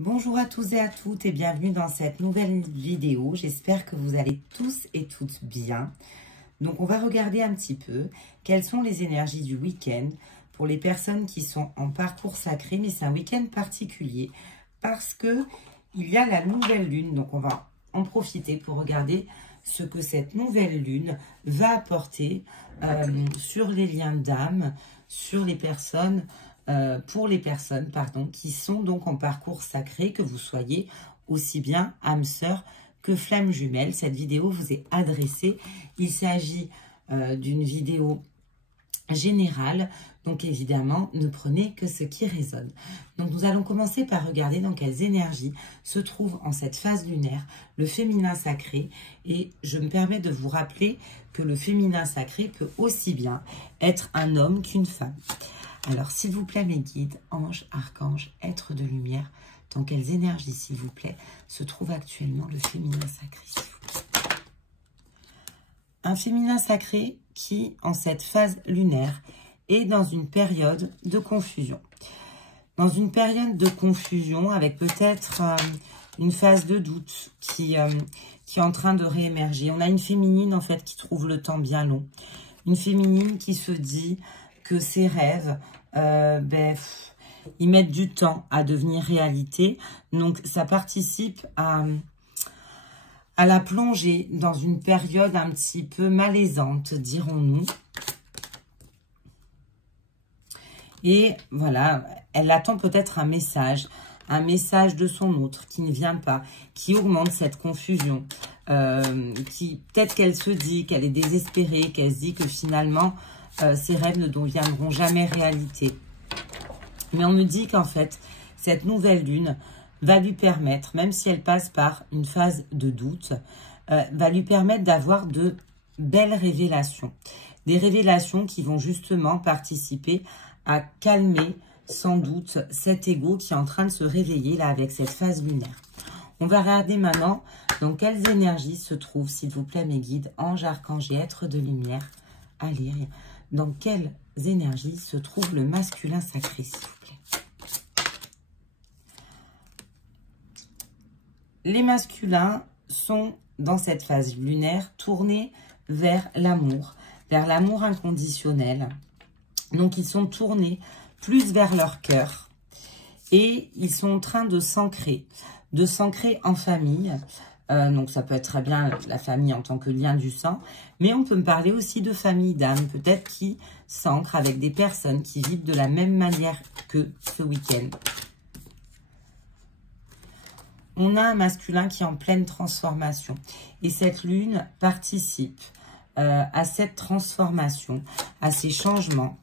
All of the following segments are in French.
Bonjour à tous et à toutes et bienvenue dans cette nouvelle vidéo. J'espère que vous allez tous et toutes bien. Donc on va regarder un petit peu quelles sont les énergies du week-end pour les personnes qui sont en parcours sacré. Mais c'est un week-end particulier parce que il y a la nouvelle lune. Donc on va en profiter pour regarder ce que cette nouvelle lune va apporter sur les liens d'âme, sur les personnes... pour les personnes qui sont donc en parcours sacré, que vous soyez aussi bien âme sœur que flamme jumelle. Cette vidéo vous est adressée. Il s'agit d'une vidéo générale, donc évidemment, ne prenez que ce qui résonne. Donc nous allons commencer par regarder dans quelles énergies se trouve en cette phase lunaire le féminin sacré. Et je me permets de vous rappeler que le féminin sacré peut aussi bien être un homme qu'une femme. Alors, s'il vous plaît, mes guides, anges, archanges, êtres de lumière, dans quelles énergies, s'il vous plaît, se trouve actuellement le féminin sacré, s'il vous plaît. Un féminin sacré qui, en cette phase lunaire, est dans une période de confusion. Dans une période de confusion, avec peut-être une phase de doute qui est en train de réémerger. On a une féminine, en fait, qui trouve le temps bien long. Une féminine qui se dit que ses rêves, ils mettent du temps à devenir réalité. Donc, ça participe à la plongée dans une période un petit peu malaisante, dirons-nous. Et voilà, elle attend peut-être un message de son autre qui ne vient pas, qui augmente cette confusion. Peut-être qu'elle se dit qu'elle est désespérée, qu'elle se dit que finalement... ces rêves ne deviendront jamais réalité. Mais on me dit qu'en fait, cette nouvelle lune va lui permettre, même si elle passe par une phase de doute, va lui permettre d'avoir de belles révélations. Des révélations qui vont justement participer à calmer sans doute cet ego qui est en train de se réveiller là avec cette phase lunaire. On va regarder maintenant dans quelles énergies se trouvent, s'il vous plaît, mes guides, anges, archanges et êtres de lumière, à lire. Dans quelles énergies se trouve le masculin sacré, s'il vous plaît. Les masculins sont, dans cette phase lunaire, tournés vers l'amour inconditionnel. Donc, ils sont tournés plus vers leur cœur. Et ils sont en train de s'ancrer en famille. Donc, ça peut être très bien la famille en tant que lien du sang. Mais on peut me parler aussi de famille d'âme, peut-être qui s'ancre avec des personnes qui vivent de la même manière que ce week-end. On a un masculin qui est en pleine transformation. Et cette lune participe à cette transformation, à ces changements.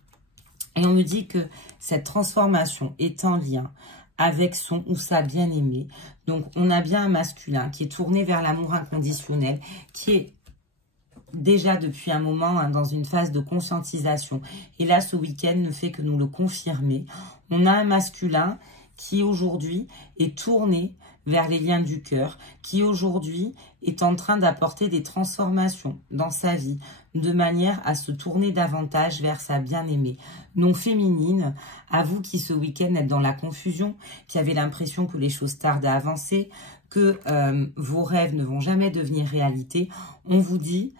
Et on me dit que cette transformation est en lien avec son ou sa bien-aimée. Donc, on a bien un masculin qui est tourné vers l'amour inconditionnel, qui est déjà depuis un moment dans une phase de conscientisation. Et là, ce week-end ne fait que nous le confirmer. On a un masculin qui aujourd'hui est tourné vers les liens du cœur, qui aujourd'hui est en train d'apporter des transformations dans sa vie, de manière à se tourner davantage vers sa bien-aimée. Non féminine, à vous qui ce week-end êtes dans la confusion, qui avez l'impression que les choses tardent à avancer, que vos rêves ne vont jamais devenir réalité, on vous dit,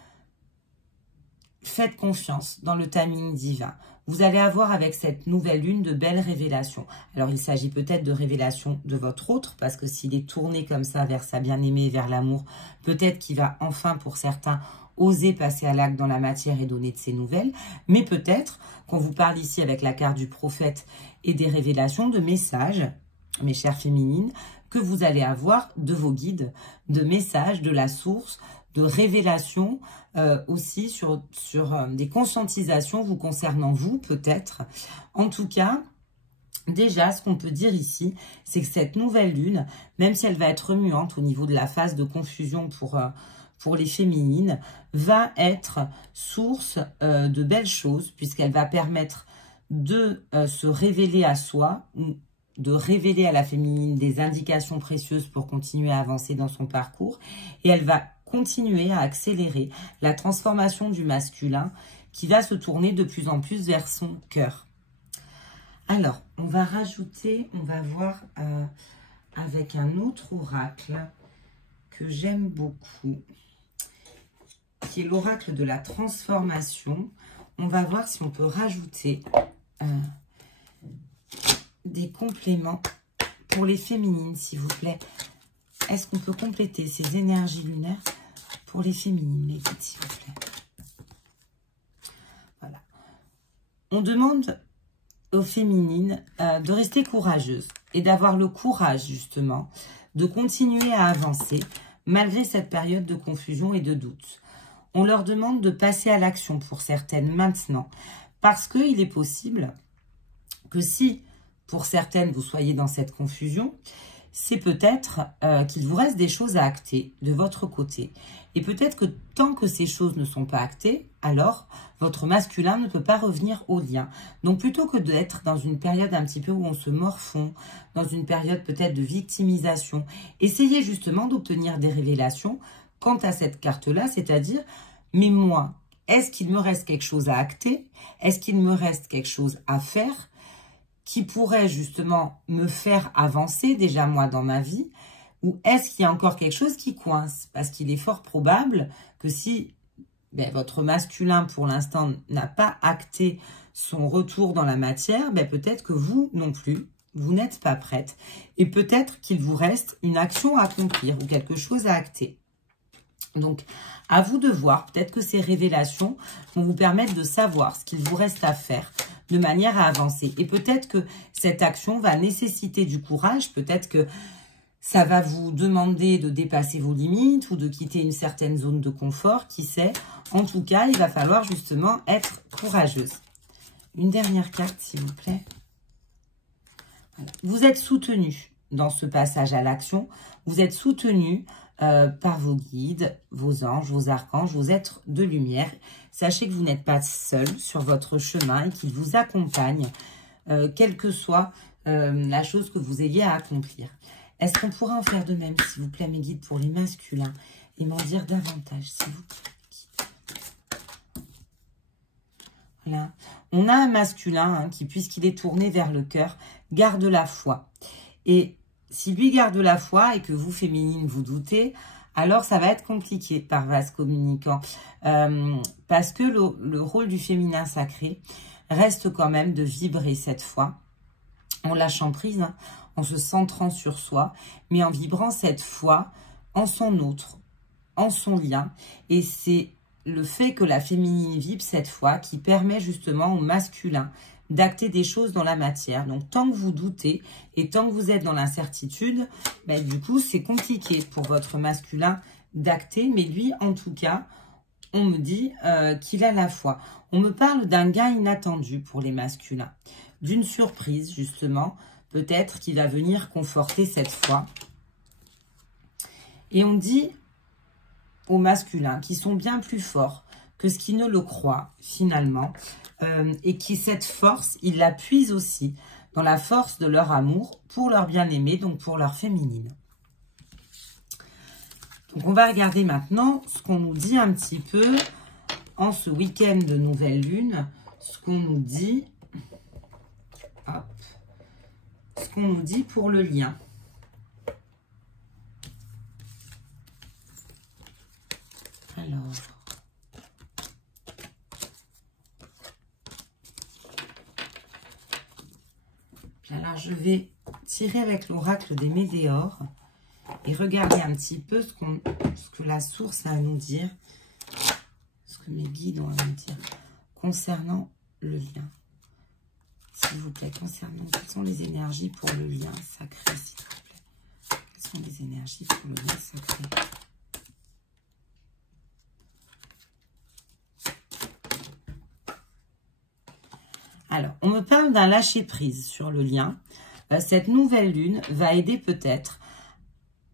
faites confiance dans le timing divin. Vous allez avoir avec cette nouvelle lune de belles révélations. Alors, il s'agit peut-être de révélations de votre autre, parce que s'il est tourné comme ça vers sa bien-aimée, vers l'amour, peut-être qu'il va enfin, pour certains, oser passer à l'acte dans la matière et donner de ses nouvelles. Mais peut-être qu'on vous parle ici avec la carte du prophète et des révélations de messages, mes chères féminines, que vous allez avoir de vos guides, de messages, de la source, de révélations aussi sur des conscientisations vous concernant vous peut-être. En tout cas, déjà ce qu'on peut dire ici, c'est que cette nouvelle lune, même si elle va être remuante au niveau de la phase de confusion pour les féminines, va être source de belles choses puisqu'elle va permettre de se révéler à soi, de révéler à la féminine des indications précieuses pour continuer à avancer dans son parcours. Et elle va continuer à accélérer la transformation du masculin qui va se tourner de plus en plus vers son cœur. Alors, on va rajouter, on va voir avec un autre oracle que j'aime beaucoup, qui est l'oracle de la transformation. On va voir si on peut rajouter des compléments pour les féminines, s'il vous plaît. Est-ce qu'on peut compléter ces énergies lunaires pour les féminines, les guides, s'il vous plaît? Voilà. On demande aux féminines de rester courageuses et d'avoir le courage, justement, de continuer à avancer malgré cette période de confusion et de doute. On leur demande de passer à l'action pour certaines maintenant, parce qu'il est possible que si, pour certaines, vous soyez dans cette confusion, c'est peut-être qu'il vous reste des choses à acter de votre côté. Et peut-être que tant que ces choses ne sont pas actées, alors votre masculin ne peut pas revenir au lien. Donc plutôt que d'être dans une période un petit peu où on se morfond, dans une période peut-être de victimisation, essayez justement d'obtenir des révélations quant à cette carte-là, c'est-à-dire, mais moi, est-ce qu'il me reste quelque chose à acter? Est-ce qu'il me reste quelque chose à faire qui pourrait justement me faire avancer déjà moi dans ma vie? Ou est-ce qu'il y a encore quelque chose qui coince? Parce qu'il est fort probable que si votre masculin pour l'instant n'a pas acté son retour dans la matière, peut-être que vous non plus, vous n'êtes pas prête. Et peut-être qu'il vous reste une action à accomplir ou quelque chose à acter. Donc, à vous de voir. Peut-être que ces révélations vont vous permettre de savoir ce qu'il vous reste à faire de manière à avancer. Et peut-être que cette action va nécessiter du courage. Peut-être que ça va vous demander de dépasser vos limites ou de quitter une certaine zone de confort. Qui sait? En tout cas, il va falloir justement être courageuse. Une dernière carte, s'il vous plaît. Voilà. Vous êtes soutenu dans ce passage à l'action. Vous êtes soutenu par vos guides, vos anges, vos archanges, vos êtres de lumière. Sachez que vous n'êtes pas seul sur votre chemin et qu'ils vous accompagnent, quelle que soit la chose que vous ayez à accomplir. Est-ce qu'on pourrait en faire de même, s'il vous plaît, mes guides, pour les masculins, et m'en dire davantage, s'il vous plaît? Voilà. On a un masculin qui, puisqu'il est tourné vers le cœur, garde la foi. Et si lui garde la foi et que vous, féminines, vous doutez, alors ça va être compliqué par vase communicant. Parce que le rôle du féminin sacré reste quand même de vibrer cette foi, en lâchant prise, en se centrant sur soi, mais en vibrant cette foi en son autre, en son lien. Et c'est le fait que la féminine vibre cette foi qui permet justement au masculin d'acter des choses dans la matière. Donc, tant que vous doutez et tant que vous êtes dans l'incertitude, du coup, c'est compliqué pour votre masculin d'acter. Mais lui, en tout cas, on me dit qu'il a la foi. On me parle d'un gain inattendu pour les masculins. D'une surprise, justement. Peut-être qu'il va venir conforter cette foi. Et on dit aux masculins qui sont bien plus forts que ce qui ne le croient, finalement. Et qui, cette force, ils la puisent aussi dans la force de leur amour pour leur bien-aimé, donc pour leur féminine. Donc, on va regarder maintenant ce qu'on nous dit un petit peu en ce week-end de nouvelle lune. Ce qu'on nous dit, hop, ce qu'on nous dit pour le lien. Alors, je vais tirer avec l'oracle des météores et regarder un petit peu ce que la source a à nous dire, ce que mes guides ont à nous dire concernant le lien. S'il vous plaît, concernant quelles sont les énergies pour le lien sacré, s'il vous plaît. Quelles sont les énergies pour le lien sacré? Alors, on me parle d'un lâcher-prise sur le lien. Cette nouvelle lune va aider peut-être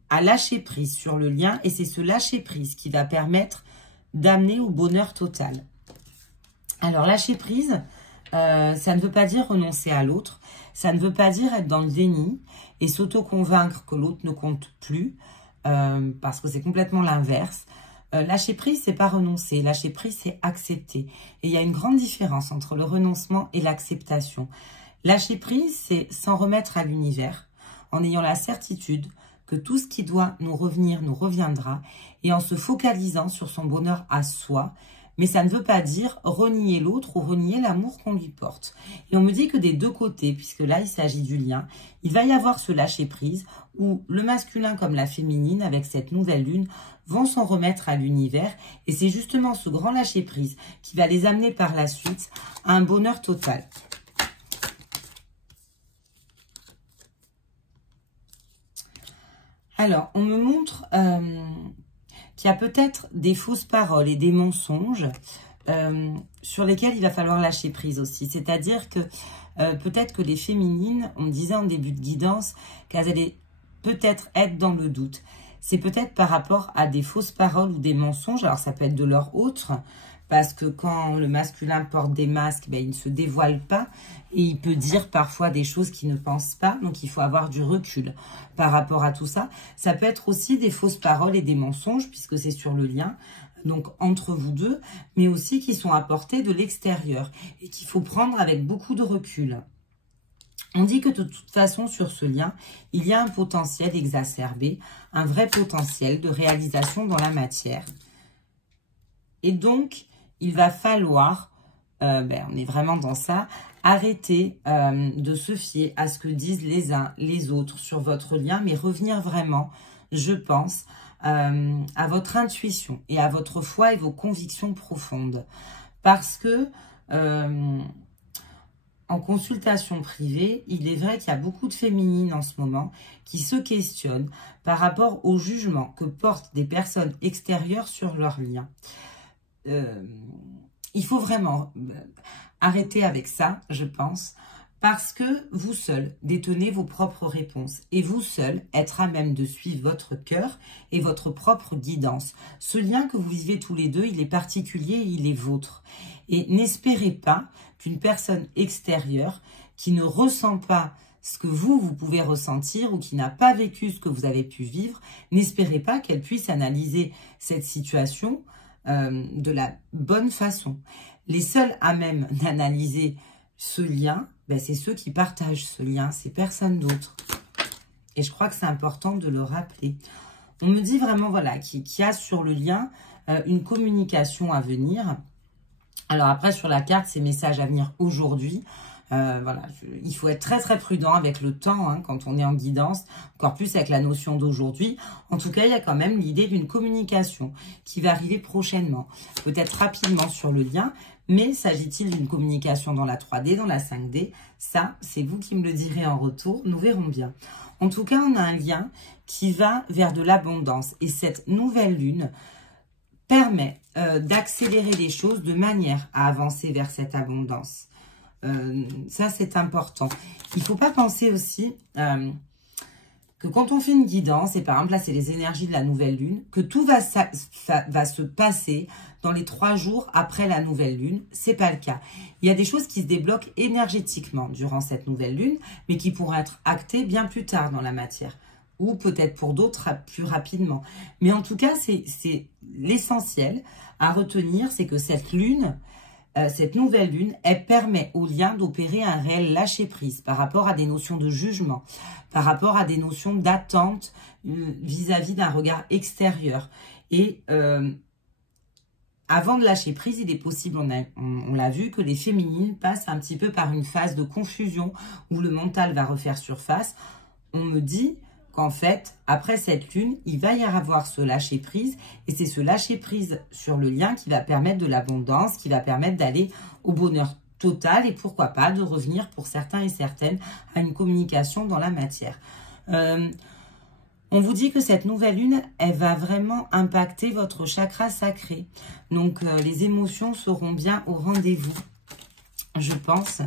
à lâcher prise sur le lien. Et c'est ce lâcher-prise qui va permettre d'amener au bonheur total. Alors, lâcher-prise, ça ne veut pas dire renoncer à l'autre. Ça ne veut pas dire être dans le déni et s'auto-convaincre que l'autre ne compte plus. Parce que c'est complètement l'inverse. Lâcher prise, c'est pas renoncer. Lâcher prise, c'est accepter. Et il y a une grande différence entre le renoncement et l'acceptation. Lâcher prise, c'est s'en remettre à l'univers en ayant la certitude que tout ce qui doit nous revenir nous reviendra et en se focalisant sur son bonheur à soi. Mais ça ne veut pas dire renier l'autre ou renier l'amour qu'on lui porte. Et on me dit que des deux côtés, puisque là il s'agit du lien, il va y avoir ce lâcher-prise où le masculin comme la féminine, avec cette nouvelle lune, vont s'en remettre à l'univers. Et c'est justement ce grand lâcher-prise qui va les amener par la suite à un bonheur total. Alors, on me montre qu'il y a peut-être des fausses paroles et des mensonges sur lesquels il va falloir lâcher prise aussi. C'est-à-dire que peut-être que les féminines, on me disait en début de guidance, qu'elles allaient peut-être être dans le doute. C'est peut-être par rapport à des fausses paroles ou des mensonges. Alors, ça peut être de leur autre, parce que quand le masculin porte des masques, ben, il ne se dévoile pas et il peut dire parfois des choses qu'il ne pense pas. Donc, il faut avoir du recul par rapport à tout ça. Ça peut être aussi des fausses paroles et des mensonges, puisque c'est sur le lien, donc entre vous deux, mais aussi qui sont apportés de l'extérieur et qu'il faut prendre avec beaucoup de recul. On dit que de toute façon, sur ce lien, il y a un potentiel exacerbé, un vrai potentiel de réalisation dans la matière. Et donc, il va falloir, on est vraiment dans ça, arrêter de se fier à ce que disent les uns, les autres sur votre lien, mais revenir vraiment, je pense, à votre intuition et à votre foi et vos convictions profondes. Parce que, en consultation privée, il est vrai qu'il y a beaucoup de féminines en ce moment qui se questionnent par rapport au jugement que portent des personnes extérieures sur leur lien. Il faut vraiment arrêter avec ça, je pense, parce que vous seul détenez vos propres réponses et vous seul être à même de suivre votre cœur et votre propre guidance. Ce lien que vous vivez tous les deux, il est particulier et il est vôtre. Et n'espérez pas qu'une personne extérieure qui ne ressent pas ce que vous pouvez ressentir ou qui n'a pas vécu ce que vous avez pu vivre, n'espérez pas qu'elle puisse analyser cette situation de la bonne façon. Les seuls à même d'analyser ce lien, c'est ceux qui partagent ce lien, c'est personne d'autre. Et je crois que c'est important de le rappeler. On me dit vraiment, voilà, qu'il y a sur le lien une communication à venir. Alors après, sur la carte, c'est message à venir aujourd'hui. Voilà, il faut être très très prudent avec le temps hein, quand on est en guidance, encore plus avec la notion d'aujourd'hui. En tout cas, il y a quand même l'idée d'une communication qui va arriver prochainement, peut-être rapidement sur le lien, mais s'agit-il d'une communication dans la 3D, dans la 5D? Ça, c'est vous qui me le direz en retour, nous verrons bien. En tout cas, on a un lien qui va vers de l'abondance et cette nouvelle lune permet d'accélérer les choses de manière à avancer vers cette abondance. Ça, c'est important. Il ne faut pas penser aussi que quand on fait une guidance, et par exemple, là, c'est les énergies de la nouvelle lune, que tout va se passer dans les 3 jours après la nouvelle lune. C'est pas le cas. Il y a des choses qui se débloquent énergétiquement durant cette nouvelle lune, mais qui pourront être actées bien plus tard dans la matière. Ou peut-être pour d'autres plus rapidement. Mais en tout cas, c'est l'essentiel à retenir, c'est que cette lune... cette nouvelle lune, elle permet au lien d'opérer un réel lâcher-prise par rapport à des notions de jugement, par rapport à des notions d'attente vis-à-vis d'un regard extérieur. Et avant de lâcher prise, il est possible, on l'a vu, que les féminines passent un petit peu par une phase de confusion où le mental va refaire surface. On me dit qu'en fait, après cette lune, il va y avoir ce lâcher-prise. Et c'est ce lâcher-prise sur le lien qui va permettre de l'abondance, qui va permettre d'aller au bonheur total et pourquoi pas de revenir pour certains et certaines à une communication dans la matière. On vous dit que cette nouvelle lune, elle va vraiment impacter votre chakra sacré. Donc, les émotions seront bien au rendez-vous, je pense.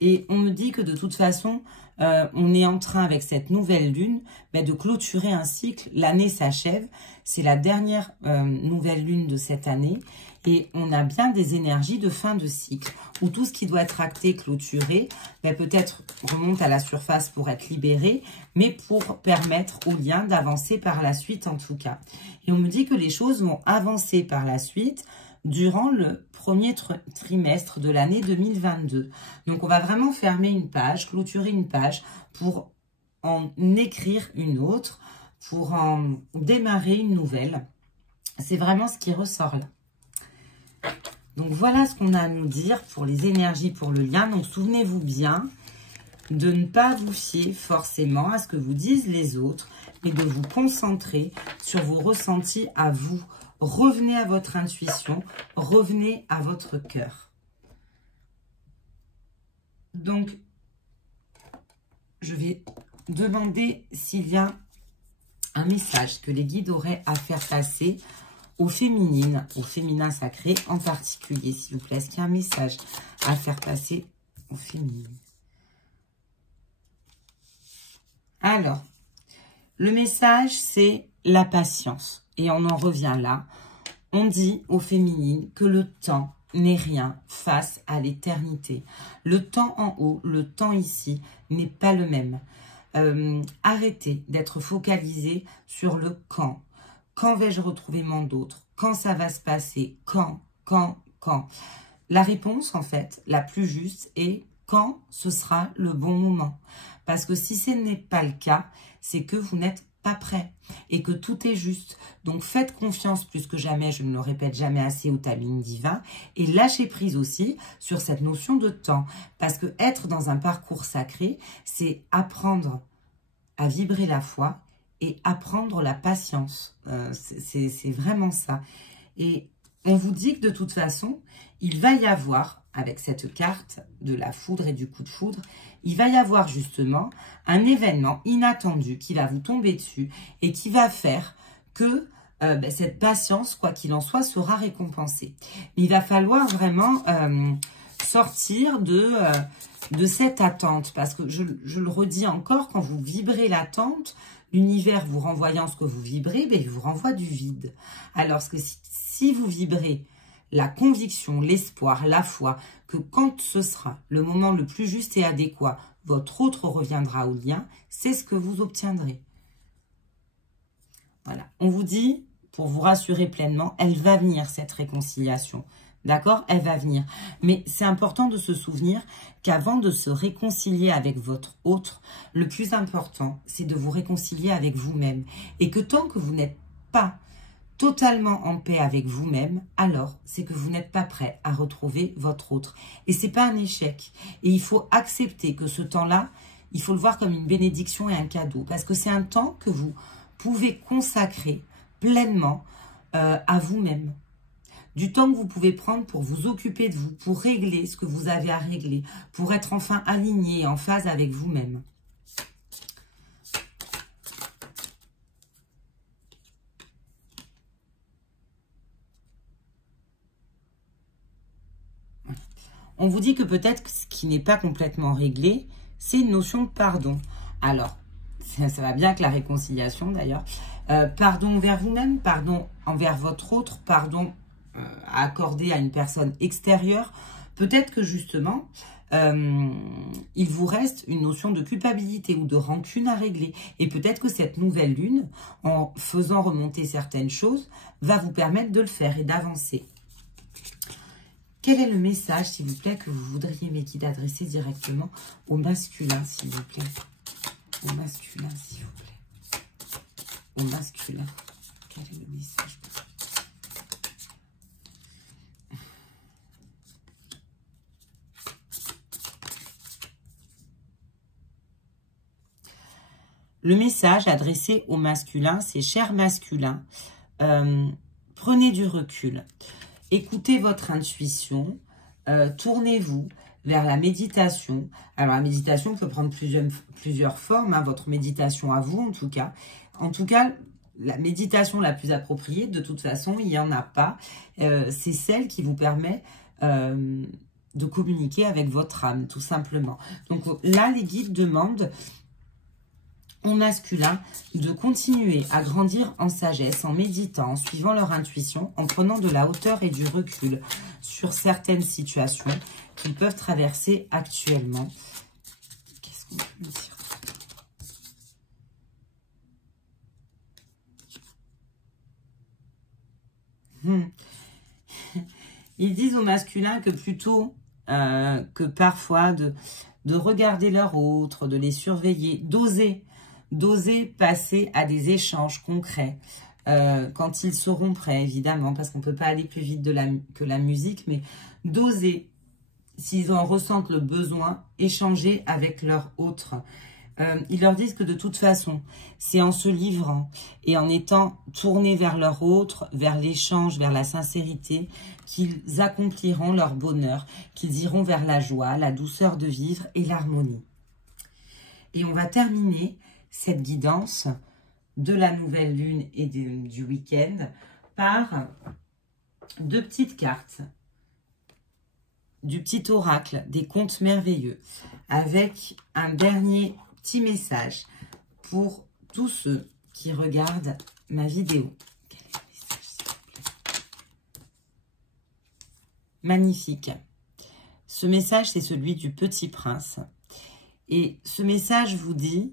Et on me dit que de toute façon... on est en train, avec cette nouvelle lune, de clôturer un cycle. L'année s'achève. C'est la dernière nouvelle lune de cette année. Et on a bien des énergies de fin de cycle, où tout ce qui doit être acté, clôturé, peut-être remonte à la surface pour être libéré, mais pour permettre au lien d'avancer par la suite en tout cas. Et on me dit que les choses vont avancer par la suite, durant le premier trimestre de l'année 2022. Donc, on va vraiment fermer une page, clôturer une page pour en écrire une autre, pour en démarrer une nouvelle. C'est vraiment ce qui ressort là. Donc, voilà ce qu'on a à nous dire pour les énergies, pour le lien. Donc, souvenez-vous bien de ne pas vous fier forcément à ce que vous disent les autres, mais de vous concentrer sur vos ressentis à vous. Revenez à votre intuition, revenez à votre cœur. Donc, je vais demander s'il y a un message que les guides auraient à faire passer aux féminines, au féminin sacré en particulier, s'il vous plaît. Est-ce qu'il y a un message à faire passer aux féminines? Alors, le message, c'est la patience. Et on en revient là. On dit aux féminines que le temps n'est rien face à l'éternité. Le temps en haut, le temps ici n'est pas le même. Arrêtez d'être focalisé sur le quand. Quand vais-je retrouver mon autre? Quand ça va se passer? Quand? La réponse, en fait, la plus juste est quand ce sera le bon moment. Parce que si ce n'est pas le cas, c'est que vous n'êtes pas prêt et que tout est juste. Donc, faites confiance plus que jamais, je ne le répète jamais assez, au timing divin, et lâchez prise aussi sur cette notion de temps. Parce que être dans un parcours sacré, c'est apprendre à vibrer la foi et apprendre la patience. C'est vraiment ça. Et on vous dit que de toute façon, il va y avoir, avec cette carte de la foudre et du coup de foudre, il va y avoir justement un événement inattendu qui va vous tomber dessus et qui va faire que cette patience, quoi qu'il en soit, sera récompensée. Mais il va falloir vraiment sortir de cette attente, parce que je le redis encore, quand vous vibrez l'attente, l'univers vous renvoyant ce que vous vibrez, il vous renvoie du vide. Alors que si vous vibrez la conviction, l'espoir, la foi, que quand ce sera le moment le plus juste et adéquat, votre autre reviendra au lien, c'est ce que vous obtiendrez. Voilà. On vous dit, pour vous rassurer pleinement, elle va venir cette réconciliation. D'accord? Elle va venir. Mais c'est important de se souvenir qu'avant de se réconcilier avec votre autre, le plus important, c'est de vous réconcilier avec vous-même. Et que tant que vous n'êtes pas totalement en paix avec vous-même, alors c'est que vous n'êtes pas prêt à retrouver votre autre. Et c'est pas un échec. Et il faut accepter que ce temps-là, il faut le voir comme une bénédiction et un cadeau. Parce que c'est un temps que vous pouvez consacrer pleinement à vous-même. Du temps que vous pouvez prendre pour vous occuper de vous, pour régler ce que vous avez à régler, pour être enfin aligné, en phase avec vous-même. On vous dit que peut-être ce qui n'est pas complètement réglé, c'est une notion de pardon. Alors, ça va bien que la réconciliation d'ailleurs. Pardon envers vous-même, pardon envers votre autre, pardon à accorder à une personne extérieure. Peut-être que justement, il vous reste une notion de culpabilité ou de rancune à régler. Et peut-être que cette nouvelle lune, en faisant remonter certaines choses, va vous permettre de le faire et d'avancer. Quel est le message, s'il vous plaît, que vous voudriez, mes guides, adresser directement au masculin, s'il vous plaît? Au masculin, s'il vous plaît. Au masculin. Quel est le message? Le message adressé au masculin, c'est « Cher masculin, prenez du recul. Écoutez votre intuition, tournez-vous vers la méditation. » Alors, la méditation peut prendre plusieurs formes, hein, votre méditation à vous en tout cas. En tout cas, la méditation la plus appropriée, de toute façon, il n'y en a pas. C'est celle qui vous permet de communiquer avec votre âme, tout simplement. Donc là, les guides demandent au masculin de continuer à grandir en sagesse, en méditant, en suivant leur intuition, en prenant de la hauteur et du recul sur certaines situations qu'ils peuvent traverser actuellement. Qu'est-ce qu'on peut dire? Ils disent au masculin que plutôt que parfois de regarder leur autre, de les surveiller, d'oser d'oser passer à des échanges concrets quand ils seront prêts, évidemment, parce qu'on ne peut pas aller plus vite que la musique, mais d'oser, s'ils en ressentent le besoin, échanger avec leur autre. Ils leur disent que de toute façon, c'est en se livrant et en étant tournés vers leur autre, vers l'échange, vers la sincérité, qu'ils accompliront leur bonheur, qu'ils iront vers la joie, la douceur de vivre et l'harmonie. Et on va terminer cette guidance de la nouvelle lune et du week-end par 2 petites cartes du petit oracle des contes merveilleux avec un dernier petit message pour tous ceux qui regardent ma vidéo. Quel est le message, s'il vous plaît? Magnifique. Ce message, c'est celui du Petit Prince. Et ce message vous dit,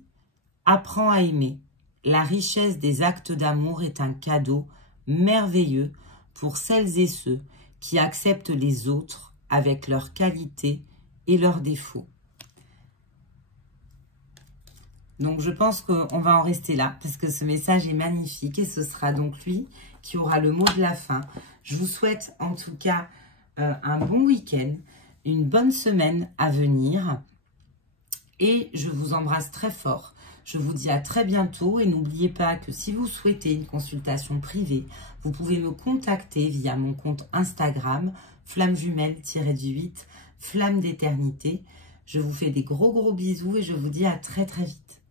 apprends à aimer. La richesse des actes d'amour est un cadeau merveilleux pour celles et ceux qui acceptent les autres avec leurs qualités et leurs défauts. Donc, je pense qu'on va en rester là parce que ce message est magnifique et ce sera donc lui qui aura le mot de la fin. Je vous souhaite en tout cas un bon week-end, une bonne semaine à venir et je vous embrasse très fort. Je vous dis à très bientôt et n'oubliez pas que si vous souhaitez une consultation privée, vous pouvez me contacter via mon compte Instagram, flammejumelle-8, flamme d'éternité. Je vous fais des gros bisous et je vous dis à très vite.